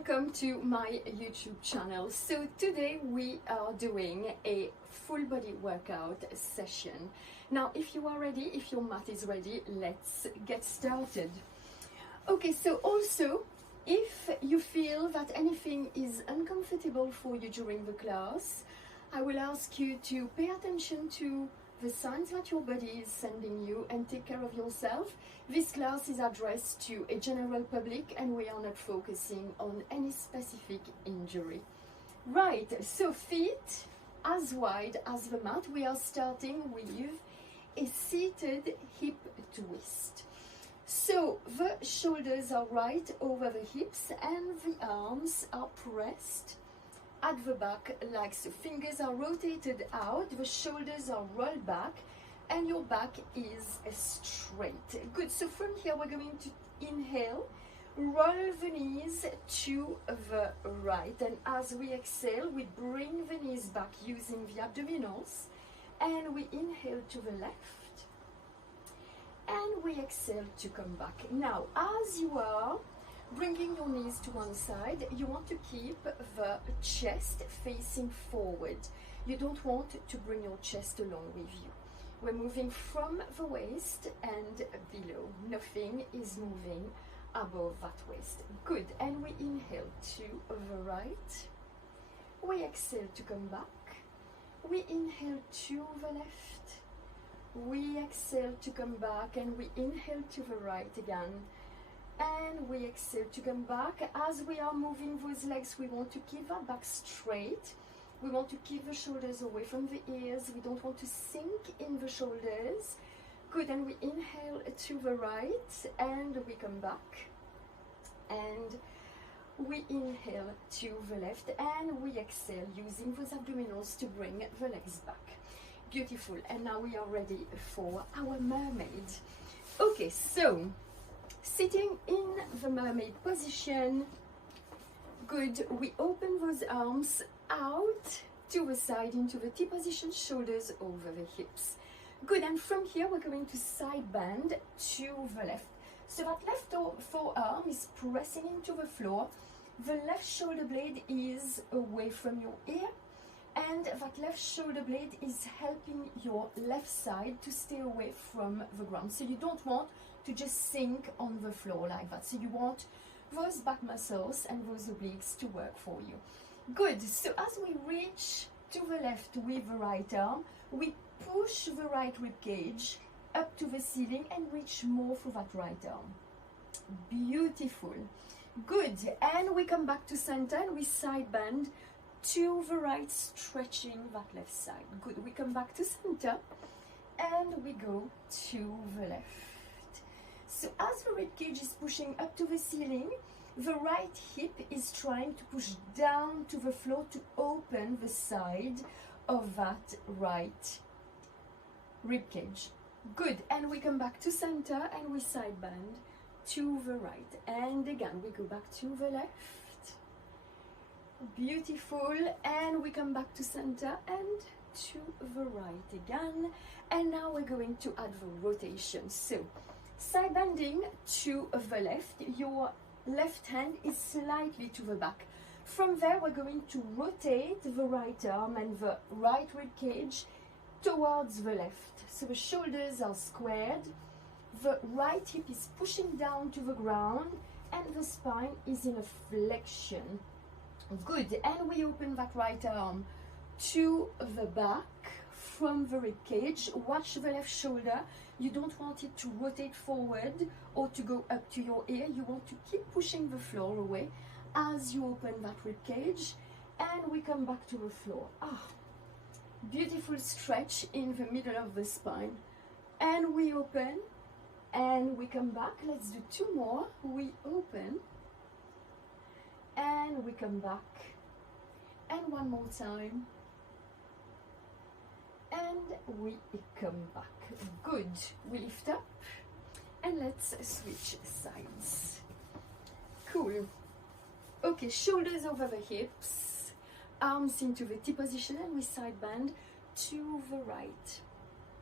welcome to my YouTube channel. So today we are doing a full body workout session. Now if you are ready, if your mat is ready, let's get started. Okay, so also if you feel that anything is uncomfortable for you during the class, I will ask you to pay attention to the signs that your body is sending you and take care of yourself. This class is addressed to a general public and we are not focusing on any specific injury. Right, so feet as wide as the mat. We are starting with a seated hip twist. So the shoulders are right over the hips and the arms are pressed at the back like so. Fingers are rotated out, the shoulders are rolled back, and your back is straight. Good, so from here we're going to inhale, roll the knees to the right, and as we exhale, we bring the knees back using the abdominals, and we inhale to the left, and we exhale to come back. Now, as you are bringing your knees to one side, you want to keep the chest facing forward. You don't want to bring your chest along with you. We're moving from the waist and below. Nothing is moving above that waist. Good, and we inhale to the right. We exhale to come back. We inhale to the left. We exhale to come back, and we inhale to the right again. And we exhale to come back. As we are moving those legs, we want to keep that back straight. We want to keep the shoulders away from the ears. We don't want to sink in the shoulders. Good, and we inhale to the right, and we come back. And we inhale to the left, and we exhale using those abdominals to bring the legs back. Beautiful, and now we are ready for our mermaid. Okay, so sitting in the mermaid position. Good, we open those arms out to the side into the T position, shoulders over the hips. Good, and from here we're going to side bend to the left. So that left forearm is pressing into the floor. The left shoulder blade is away from your ear, and that left shoulder blade is helping your left side to stay away from the ground. So you don't want to just sink on the floor like that. So you want those back muscles and those obliques to work for you. Good, so as we reach to the left with the right arm, we push the right rib cage up to the ceiling and reach more through that right arm. Beautiful. Good, and we come back to center and we side bend to the right, stretching that left side. Good, we come back to center and we go to the left. So as the rib cage is pushing up to the ceiling, the right hip is trying to push down to the floor to open the side of that right rib cage. Good, and we come back to center and we side bend to the right. And again, we go back to the left. Beautiful, and we come back to center and to the right again. And now we're going to add the rotation. So side bending to the left, your left hand is slightly to the back. From there, we're going to rotate the right arm and the right rib cage towards the left. So the shoulders are squared, the right hip is pushing down to the ground, and the spine is in a flexion. Good, and we open that right arm to the back from the rib cage. Watch the left shoulder. You don't want it to rotate forward or to go up to your ear. You want to keep pushing the floor away as you open that rib cage, and we come back to the floor. Beautiful stretch in the middle of the spine, and we open and we come back. Let's do two more. We open and we come back, and one more time, and we come back. Good, we lift up and let's switch sides. Cool. Okay, shoulders over the hips, arms into the T position, and we side bend to the right.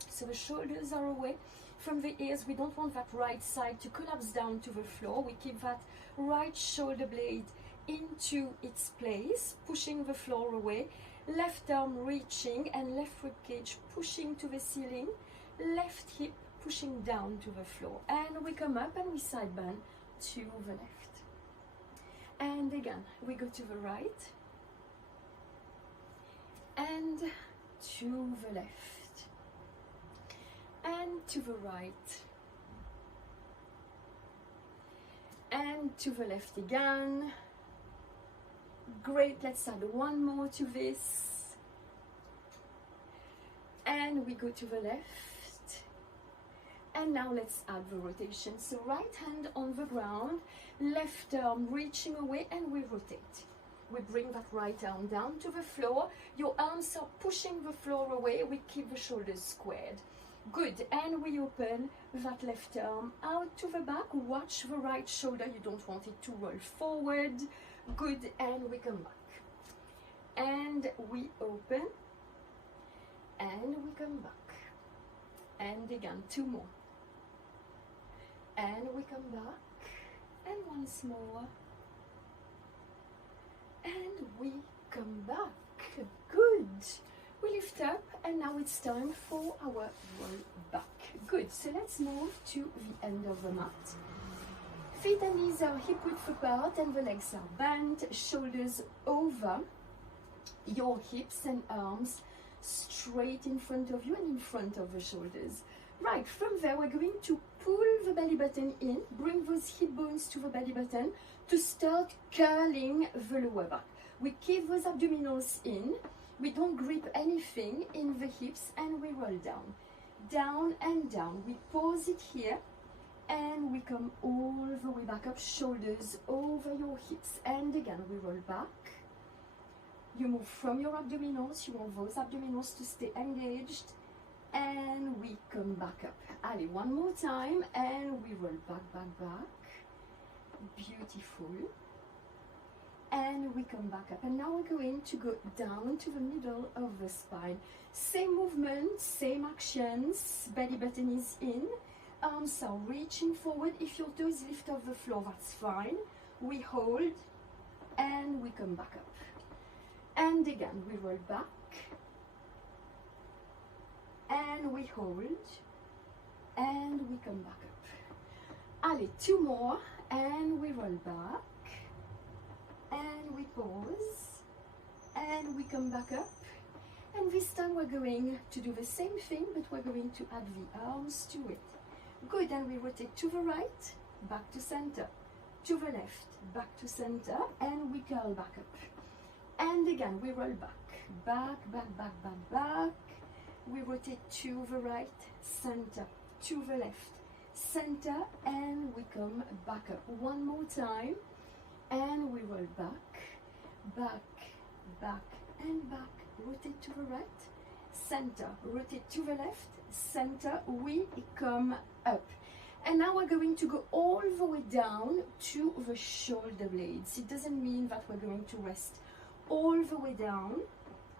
So the shoulders are away from the ears. We don't want that right side to collapse down to the floor. We keep that right shoulder blade into its place, pushing the floor away, left arm reaching and left rib cage pushing to the ceiling, left hip pushing down to the floor, and we come up and we side bend to the left, and again we go to the right and to the left and to the right and to the left again. Great, let's add one more to this, and we go to the left, and now let's add the rotation. So right hand on the ground, left arm reaching away, and we rotate. We bring that right arm down to the floor, your arms are pushing the floor away, we keep the shoulders squared. Good, and we open that left arm out to the back, watch the right shoulder, you don't want it to roll forward. Good, and we come back, and we open, and we come back, and again 2 more, and we come back, and once more, and we come back. Good, we lift up, and now it's time for our roll back. Good, so let's move to the end of the mat. Feet and knees are hip width apart and the legs are bent, shoulders over your hips and arms straight in front of you and in front of the shoulders. Right, from there we're going to pull the belly button in, bring those hip bones to the belly button to start curling the lower back. We keep those abdominals in, we don't grip anything in the hips, and we roll down, down and down. We pause it here, and we come all the way back up, shoulders over your hips, and again we roll back. You move from your abdominals, you want those abdominals to stay engaged, and we come back up. Allez, one more time, and we roll back, back, back. Beautiful. And we come back up, and now we're going to go down to the middle of the spine. Same movement, same actions, belly button is in. Arms are reaching forward. If your toes lift off the floor, that's fine. We hold, and we come back up. And again, we roll back, and we hold, and we come back up. Allez, 2 more, and we roll back, and we pause, and we come back up. And this time we're going to do the same thing, but we're going to add the arms to it. Good, and we rotate to the right, back to center, to the left, back to center, and we curl back up. And again, we roll back, back, back, back, back, back. We rotate to the right, center, to the left, center, and we come back up. One more time, and we roll back, back, back, and back. Rotate to the right, center, rotate to the left, center, we come up. And now we're going to go all the way down to the shoulder blades. It doesn't mean that we're going to rest all the way down.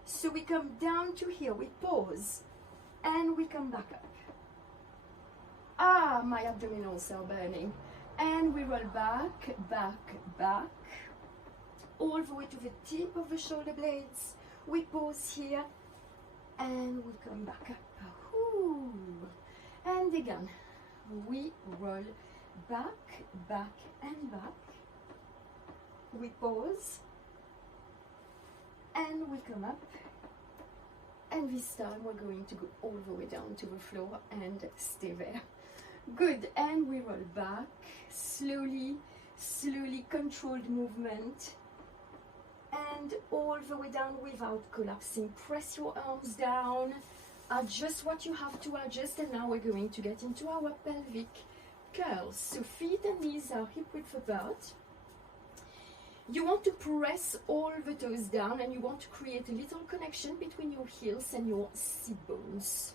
So we come down to here, we pause, and we come back up. Ah, my abdominals are burning. And we roll back, back, back, all the way to the tip of the shoulder blades. We pause here, and we come back up. Ooh. And again, we roll back, back, and back. We pause, and we come up. And this time we're going to go all the way down to the floor and stay there. Good, and we roll back, slowly, slowly, controlled movement. And all the way down without collapsing. Press your arms down, adjust what you have to adjust, and now we're going to get into our pelvic curls. So feet and knees are hip width apart. You want to press all the toes down, and you want to create a little connection between your heels and your sit bones.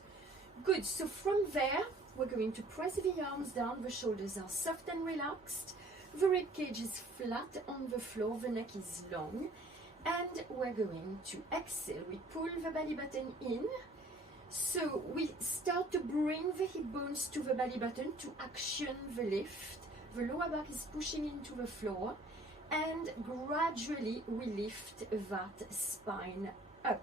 Good, so from there, we're going to press the arms down, the shoulders are soft and relaxed, the rib cage is flat on the floor, the neck is long, and we're going to exhale. We pull the belly button in, so we start to bring the hip bones to the belly button to action the lift. The lower back is pushing into the floor, and gradually we lift that spine up.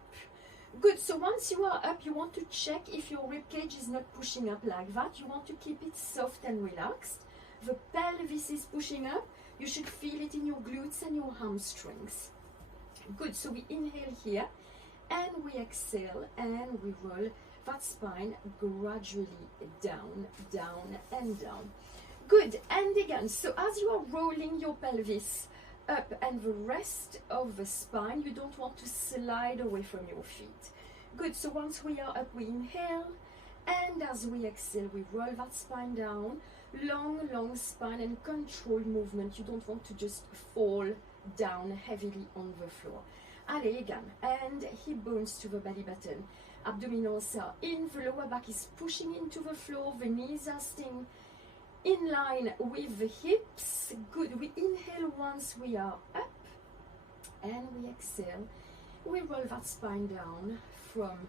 Good, so once you are up, you want to check if your rib cage is not pushing up like that. You want to keep it soft and relaxed. The pelvis is pushing up. You should feel it in your glutes and your hamstrings. Good, so we inhale here and we exhale and we roll that spine gradually down, down and down. Good, and again, so as you are rolling your pelvis up and the rest of the spine, you don't want to slide away from your feet. Good, so once we are up, we inhale, and as we exhale, we roll that spine down. Long spine and controlled movement. You don't want to just fall down heavily on the floor. Allez, again, and hip bones to the belly button. Abdominals are in, the lower back is pushing into the floor, the knees are staying in line with the hips. Good, we inhale once we are up, and we exhale. We roll that spine down from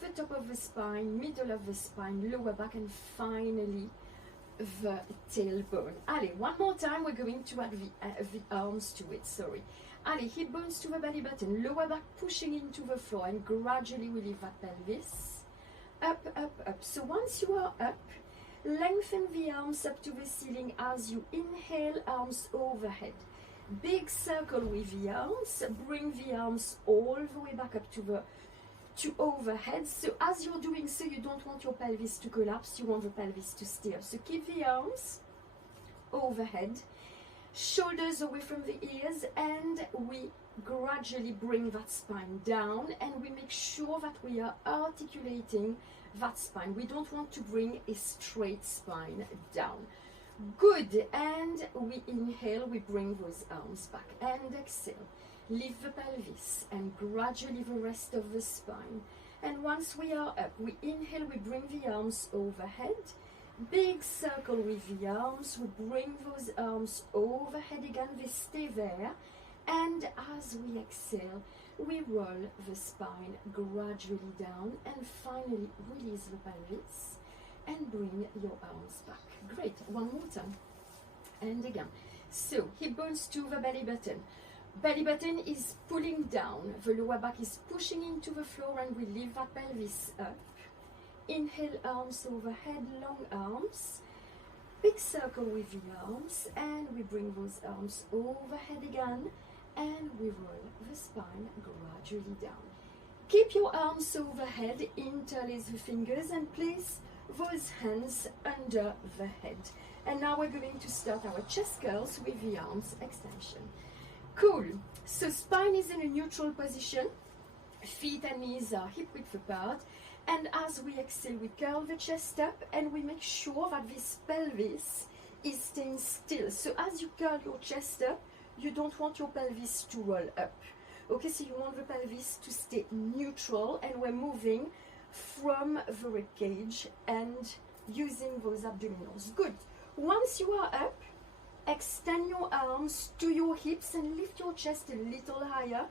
the top of the spine, middle of the spine, lower back, and finally the tailbone. Allez, one more time, we're going to add the arms to it, sorry. Allez, hip bones to the belly button, lower back pushing into the floor, and gradually we lift that pelvis. Up, up, up. So once you are up, lengthen the arms up to the ceiling as you inhale, arms overhead. Big circle with the arms, bring the arms all the way back up to overhead. So as you're doing so, you don't want your pelvis to collapse, you want the pelvis to stay up. So keep the arms overhead, shoulders away from the ears, and we gradually bring that spine down, and we make sure that we are articulating that spine. We don't want to bring a straight spine down. Good, and we inhale, we bring those arms back, and exhale. Lift the pelvis and gradually the rest of the spine. And once we are up, we inhale, we bring the arms overhead. Big circle with the arms, we bring those arms overhead again, they stay there. And as we exhale, we roll the spine gradually down and finally release the pelvis and bring your arms back. Great, one more time. And again. So, hip bones to the belly button. Belly button is pulling down, the lower back is pushing into the floor, and we lift that pelvis up. Inhale, arms overhead, long arms. Big circle with the arms, and we bring those arms overhead again, and we roll the spine gradually down. Keep your arms overhead, interlace the fingers, and place those hands under the head. And now we're going to start our chest curls with the arms extension. Cool. So spine is in a neutral position. Feet and knees are hip width apart. And as we exhale, we curl the chest up and we make sure that this pelvis is staying still. So as you curl your chest up, you don't want your pelvis to roll up. Okay, so you want the pelvis to stay neutral, and we're moving from the rib cage and using those abdominals. Good. Once you are up, extend your arms to your hips and lift your chest a little higher.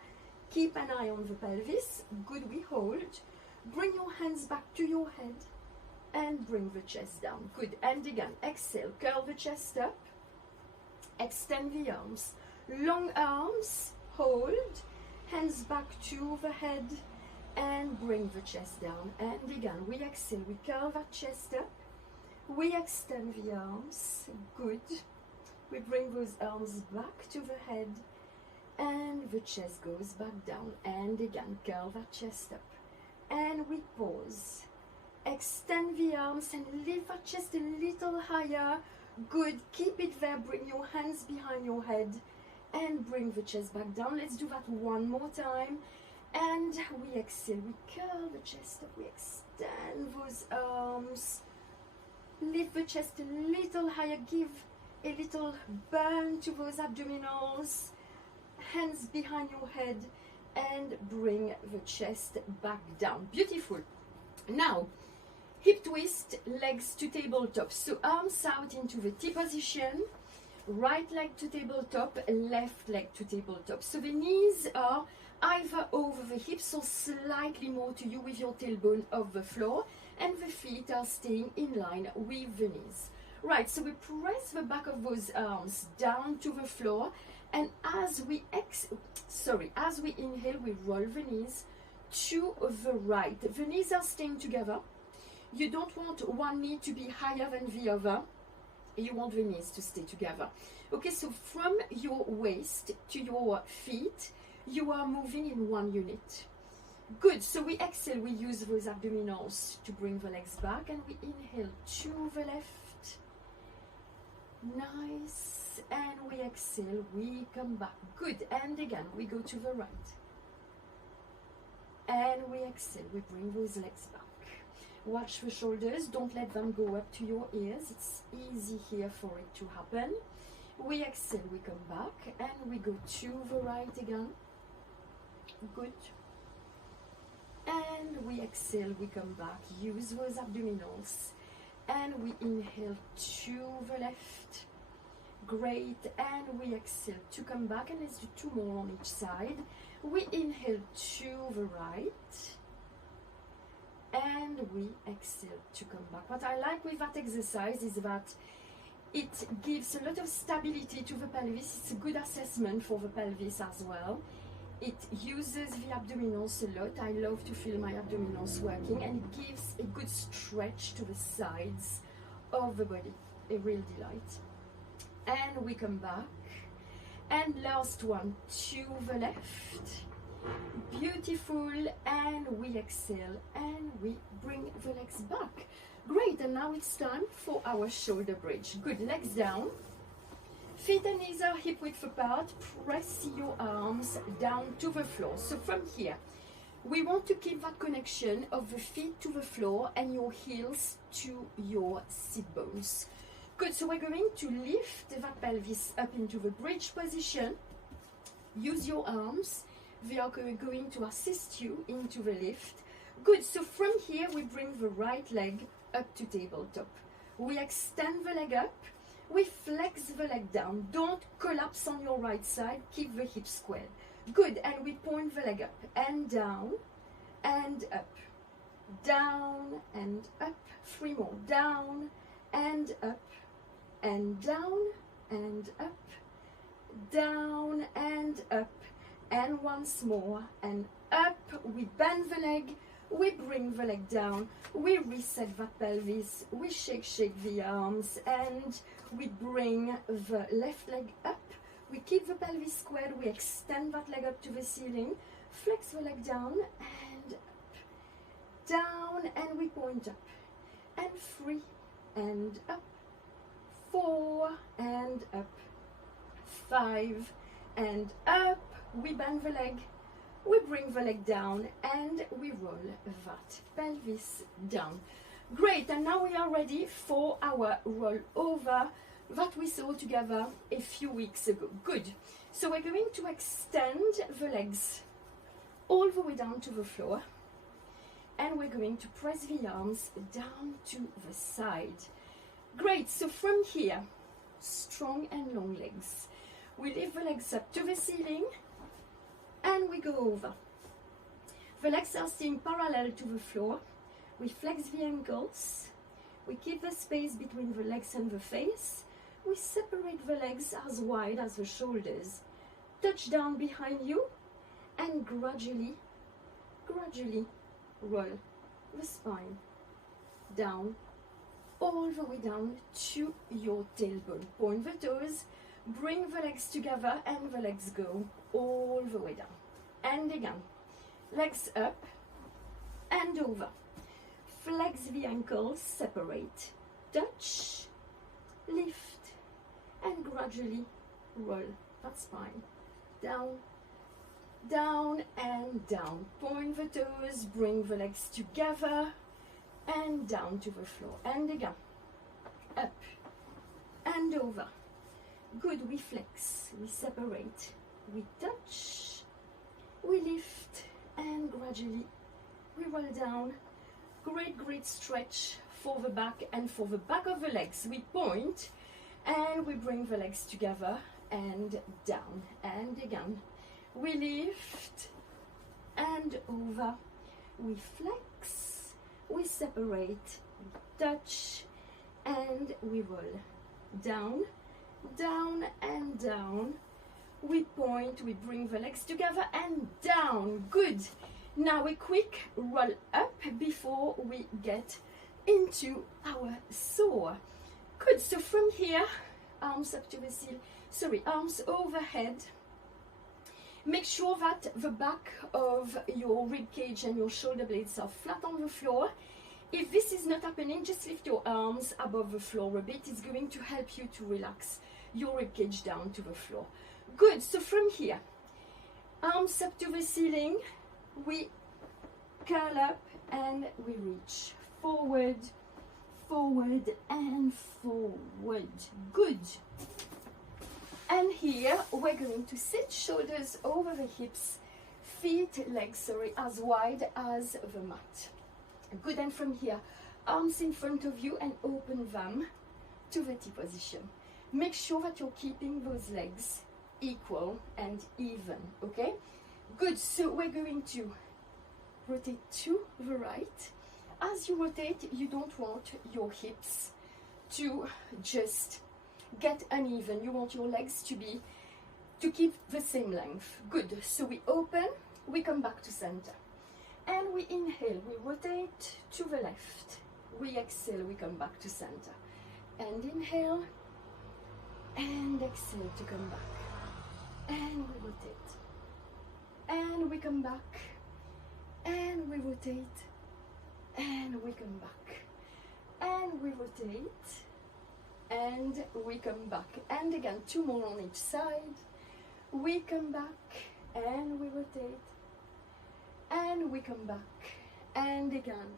Keep an eye on the pelvis. Good, we hold. Bring your hands back to your head and bring the chest down. Good, and again, exhale, curl the chest up. Extend the arms. Long arms, hold. Hands back to the head and bring the chest down. And again, we exhale, we curl that chest up. We extend the arms. Good. We bring those arms back to the head and the chest goes back down. And again, curl that chest up. And we pause. Extend the arms and lift that chest a little higher. Good. Keep it there. Bring your hands behind your head and bring the chest back down. Let's do that one more time. And we exhale. We curl the chest up. We extend those arms. Lift the chest a little higher. Give a little burn to those abdominals. Hands behind your head and bring the chest back down. Beautiful. Now, hip twist, legs to tabletop. So arms out into the T position. Right leg to tabletop, left leg to tabletop. So the knees are either over the hips or slightly more to you with your tailbone off the floor, and the feet are staying in line with the knees. Right, so we press the back of those arms down to the floor And as we inhale, we roll the knees to the right. The knees are staying together. You don't want one knee to be higher than the other. You want the knees to stay together. Okay, so from your waist to your feet, you are moving in one unit. Good, so we exhale, we use those abdominals to bring the legs back, and we inhale to the left. Nice, and we exhale, we come back. Good, and again, we go to the right. And we exhale, we bring those legs back. Watch the shoulders, don't let them go up to your ears. It's easy here for it to happen. We exhale, we come back, and we go to the right again. Good. And we exhale, we come back. Use those abdominals. And we inhale to the left. Great. And we exhale to come back. And let's do 2 more on each side. We inhale to the right. And we exhale to come back. What I like with that exercise is that it gives a lot of stability to the pelvis. It's a good assessment for the pelvis as well. It uses the abdominals a lot. I love to feel my abdominals working, and it gives a good stretch to the sides of the body. A real delight. And we come back. And last one, to the left. Beautiful. And we exhale, and we bring the legs back. Great, and now it's time for our shoulder bridge. Good, legs down. Feet and knees are hip width apart. Press your arms down to the floor. So from here, we want to keep that connection of the feet to the floor and your heels to your sit bones. Good, so we're going to lift that pelvis up into the bridge position. Use your arms. They are going to assist you into the lift. Good, so from here, we bring the right leg up to tabletop. We extend the leg up. We flex the leg down. Don't collapse on your right side. Keep the hips squared. Good. And we point the leg up and down and up. Down and up. 3 more. Down and up and down and up. Down and up. And once more and up. We bend the leg. We bring the leg down. We reset the pelvis. We shake the arms, and we bring the left leg up. We keep the pelvis squared. We extend that leg up to the ceiling. Flex the leg down and up. Down, and we point up. And 3 and up. 4 and up. 5 and up. We bend the leg. We bring the leg down, and we roll that pelvis down. Great, and now we are ready for our roll over that we saw together a few weeks ago. Good. So we're going to extend the legs all the way down to the floor, and we're going to press the arms down to the side. Great, so from here, strong and long legs. We lift the legs up to the ceiling, and we go over. The legs are staying parallel to the floor. We flex the ankles. We keep the space between the legs and the face. We separate the legs as wide as the shoulders. Touch down behind you, and gradually roll the spine down, all the way down to your tailbone. Point the toes. Bring the legs together, and the legs go all the way down. And again, legs up and over. Flex the ankles, separate, touch, lift, and gradually roll that spine down, down, and down. Point the toes, bring the legs together, and down to the floor. And again, up and over. Good, we flex, we separate, we touch, we lift, and gradually we roll down. Great stretch for the back and for the back of the legs. We point, and we bring the legs together and down. And again, we lift and over. We flex, we separate, we touch, and we roll down, down and down. we point, we bring the legs together and down. Good. Now a quick roll up before we get into our saw. Good. So from here, arms up to the ceiling, sorry, arms overhead. Make sure that the back of your rib cage and your shoulder blades are flat on the floor. If this is not happening, just lift your arms above the floor a bit. It's going to help you to relax your rib cage down to the floor. Good. So from here, arms up to the ceiling, we curl up and we reach forward, forward and forward. Good. And here we're going to sit, shoulders over the hips, feet, legs, sorry, as wide as the mat. Good. And from here, arms in front of you and open them to the T position. Make sure that you're keeping those legs equal and even, okay? Good. So we're going to rotate to the right. As you rotate, you don't want your hips to just get uneven. You want your legs to keep the same length. Good. So we open, we come back to center. And we inhale, we rotate to the left. We exhale, we come back to center. And inhale, and exhale to come back. And we rotate. And we come back. And we rotate. And we come back. And we rotate. And we come back. And again, 2 more on each side. We come back and we rotate. And we come back. And again.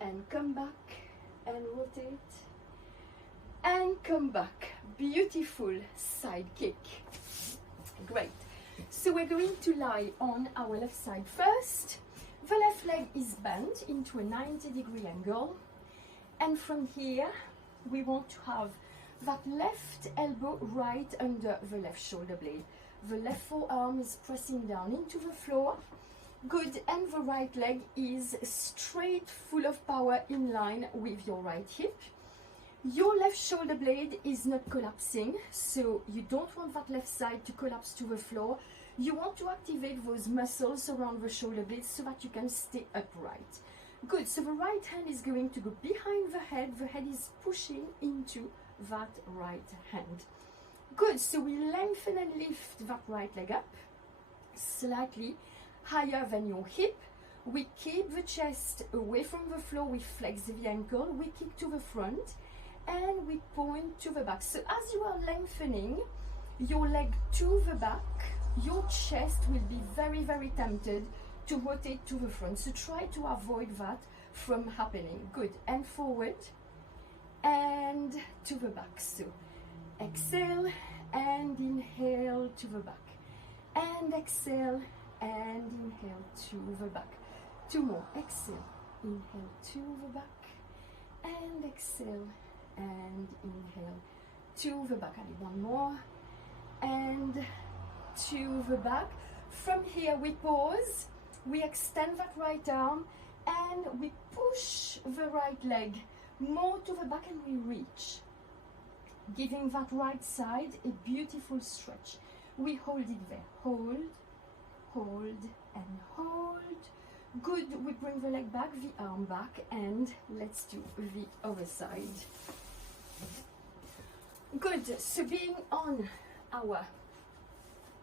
And come back and rotate. And come back. Beautiful side kick. Great. So we're going to lie on our left side first. The left leg is bent into a 90-degree angle. And from here, we want to have that left elbow right under the left shoulder blade. The left forearm is pressing down into the floor. Good. And the right leg is straight, full of power, in line with your right hip. Your left shoulder blade is not collapsing, so you don't want that left side to collapse to the floor. You want to activate those muscles around the shoulder blades so that you can stay upright. Good. So the right hand is going to go behind the head. The head is pushing into that right hand. Good. So we lengthen and lift that right leg up slightly higher than your hip. We keep the chest away from the floor. We flex the ankle. We kick to the front and we point to the back. So as you are lengthening your leg to the back, your chest will be very, very tempted to rotate to the front. So try to avoid that from happening. Good. And forward and to the back. So exhale and inhale to the back. And exhale and inhale to the back. 2 more. Exhale, inhale to the back. And exhale and inhale to the back. I need 1 more. And to the back. From here we pause. We extend that right arm and we push the right leg more to the back and we reach, giving that right side a beautiful stretch. We hold it there. Hold, hold and hold. Good. We bring the leg back, the arm back, and let's do the other side. Good. So being on our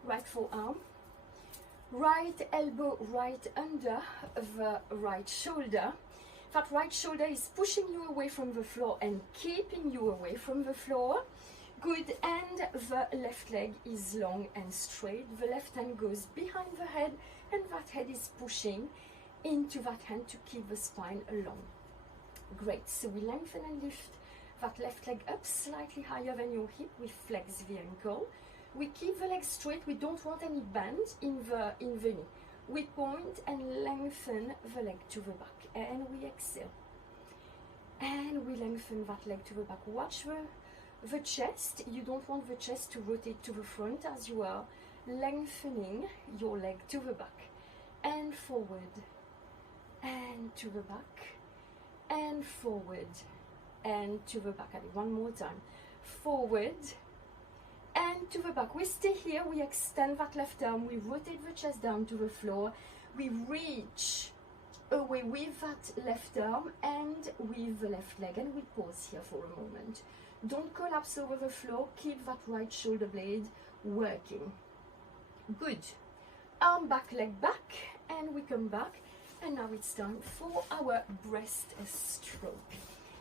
right forearm, right elbow right under the right shoulder. That right shoulder is pushing you away from the floor and keeping you away from the floor. Good. And the left leg is long and straight. The left hand goes behind the head and that head is pushing into that hand to keep the spine long. Great. So we lengthen and lift that left leg up slightly higher than your hip. We flex the ankle. We keep the leg straight. We don't want any bend in the knee. We point and lengthen the leg to the back. And we exhale. And we lengthen that leg to the back. Watch the chest. You don't want the chest to rotate to the front as you are lengthening your leg to the back. And forward. And to the back. And forward. And to the back. I do 1 more time. Forward. and to the back. We stay here, we extend that left arm, we rotate the chest down to the floor, we reach away with that left arm and with the left leg, and we pause here for a moment. Don't collapse over the floor, keep that right shoulder blade working. Good. Arm back, leg back, and we come back, and now it's time for our breast stroke.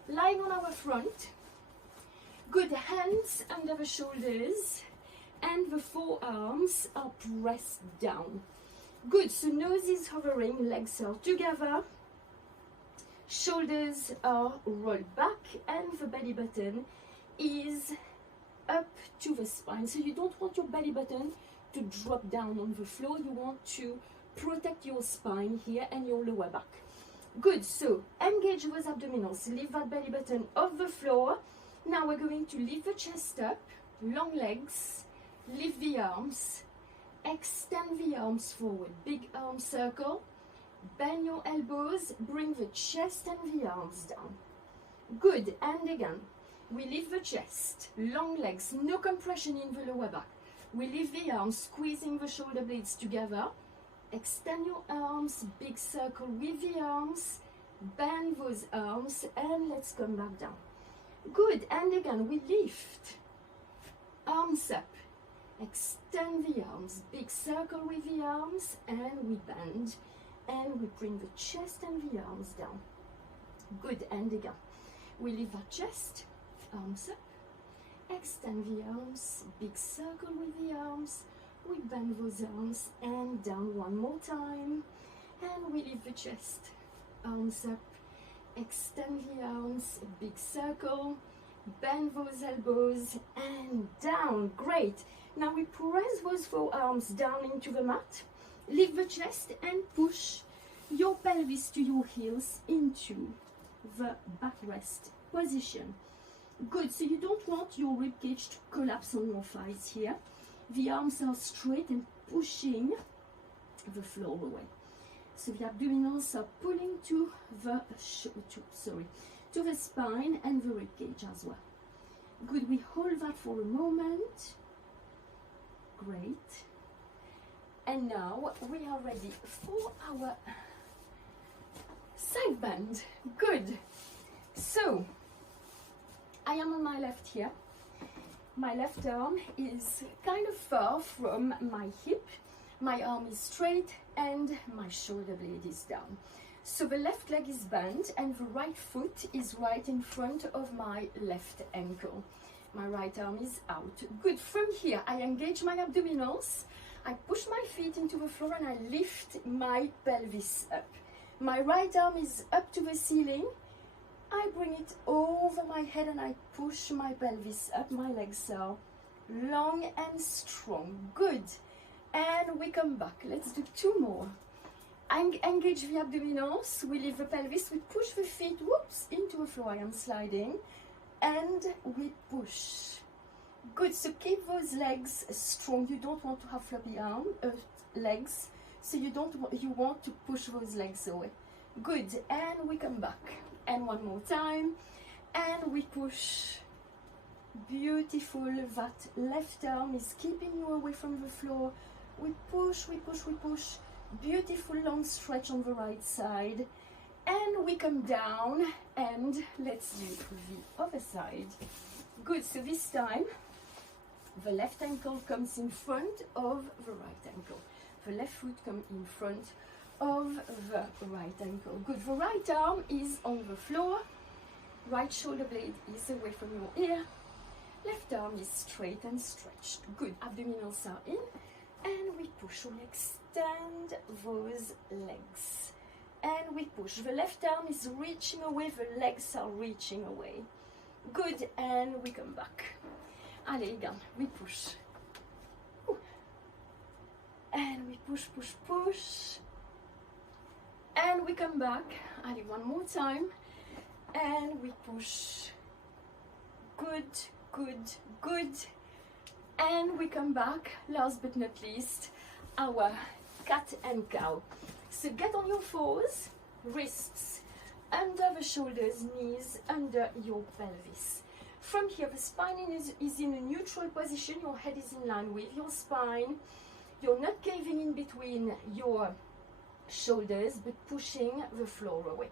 Lying on our front, good, hands under the shoulders, and the forearms are pressed down. Good, so nose is hovering, legs are together, shoulders are rolled back, and the belly button is up to the spine. So you don't want your belly button to drop down on the floor, you want to protect your spine here and your lower back. Good, so engage those abdominals, lift that belly button off the floor. Now we're going to lift the chest up, long legs, lift the arms, extend the arms forward, big arm circle, bend your elbows, bring the chest and the arms down. Good, and again, we lift the chest, long legs, no compression in the lower back. We lift the arms, squeezing the shoulder blades together, extend your arms, big circle with the arms, bend those arms, and let's come back down. Good, and again, we lift, arms up, extend the arms, big circle with the arms, and we bend, and we bring the chest and the arms down. Good, and again, we lift our chest, arms up, extend the arms, big circle with the arms, we bend those arms, and down one more time, and we lift the chest, arms up, extend the arms, big circle, bend those elbows, and down. Great. Now we press those forearms down into the mat, lift the chest, and push your pelvis to your heels into the backrest position. Good, so you don't want your rib cage to collapse on your thighs here. The arms are straight and pushing the floor away. So the abdominals are pulling to the to the spine and the rib cage as well. Good, we hold that for a moment. Great. And now we are ready for our side bend. Good. So I am on my left here. My left arm is kind of far from my hip. My arm is straight and my shoulder blade is down. So the left leg is bent and the right foot is right in front of my left ankle. My right arm is out. Good. From here, I engage my abdominals. I push my feet into the floor and I lift my pelvis up. My right arm is up to the ceiling. I bring it over my head and I push my pelvis up. My legs are long and strong. Good. And we come back. Let's do two more. Engage the abdominals. We lift the pelvis. We push the feet, whoops, into the floor. I am sliding. And we push. Good. So keep those legs strong. You don't want to have floppy legs. So you want to push those legs away. Good. And we come back. And one more time. And we push. Beautiful. That left arm is keeping you away from the floor. We push, we push, we push. Beautiful long stretch on the right side. And we come down and let's do the other side. Good, so this time the left ankle comes in front of the right ankle. The left foot comes in front of the right ankle. Good, the right arm is on the floor. Right shoulder blade is away from your ear. Left arm is straight and stretched. Good, abdominals are in. And we push, we extend those legs. And we push. The left arm is reaching away, the legs are reaching away. Good, and we come back. Allez, again, we push. And we push, push, push. And we come back. Allez, one more time. And we push. Good, good, good. And we come back, last but not least, our cat and cow. So get on your fours, wrists under the shoulders, knees under your pelvis. From here, the spine is in a neutral position. Your head is in line with your spine. You're not caving in between your shoulders, but pushing the floor away.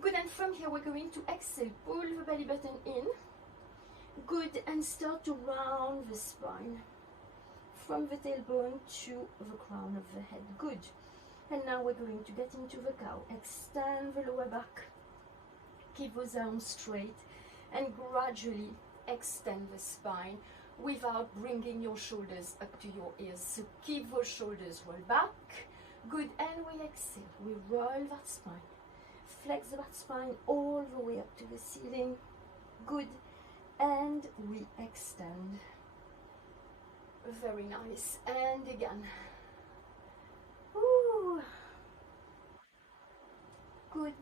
Good, and from here, we're going to exhale. Pull the belly button in. Good, and start to round the spine. From the tailbone to the crown of the head. Good. And now we're going to get into the cow. Extend the lower back. Keep those arms straight. And gradually extend the spine without bringing your shoulders up to your ears. So keep those shoulders roll back. Good, and we exhale. We roll that spine. Flex that spine all the way up to the ceiling. Good, and we extend. Very nice. And again. Ooh. Good,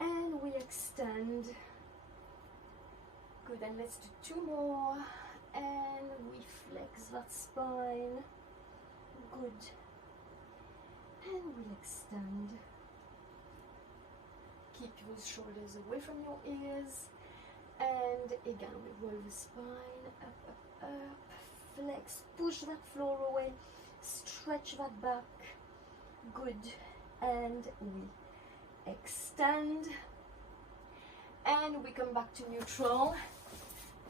and we extend. Good, and let's do 2 more. And we flex that spine. Good. And we extend. Keep those shoulders away from your ears. And again, we roll the spine up, up, up. Flex, push that floor away. Stretch that back. Good. And we extend. And we come back to neutral.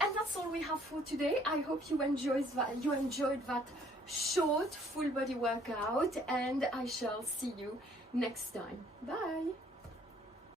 And that's all we have for today. I hope you enjoyed that short full body workout, and I shall see you next time. Bye.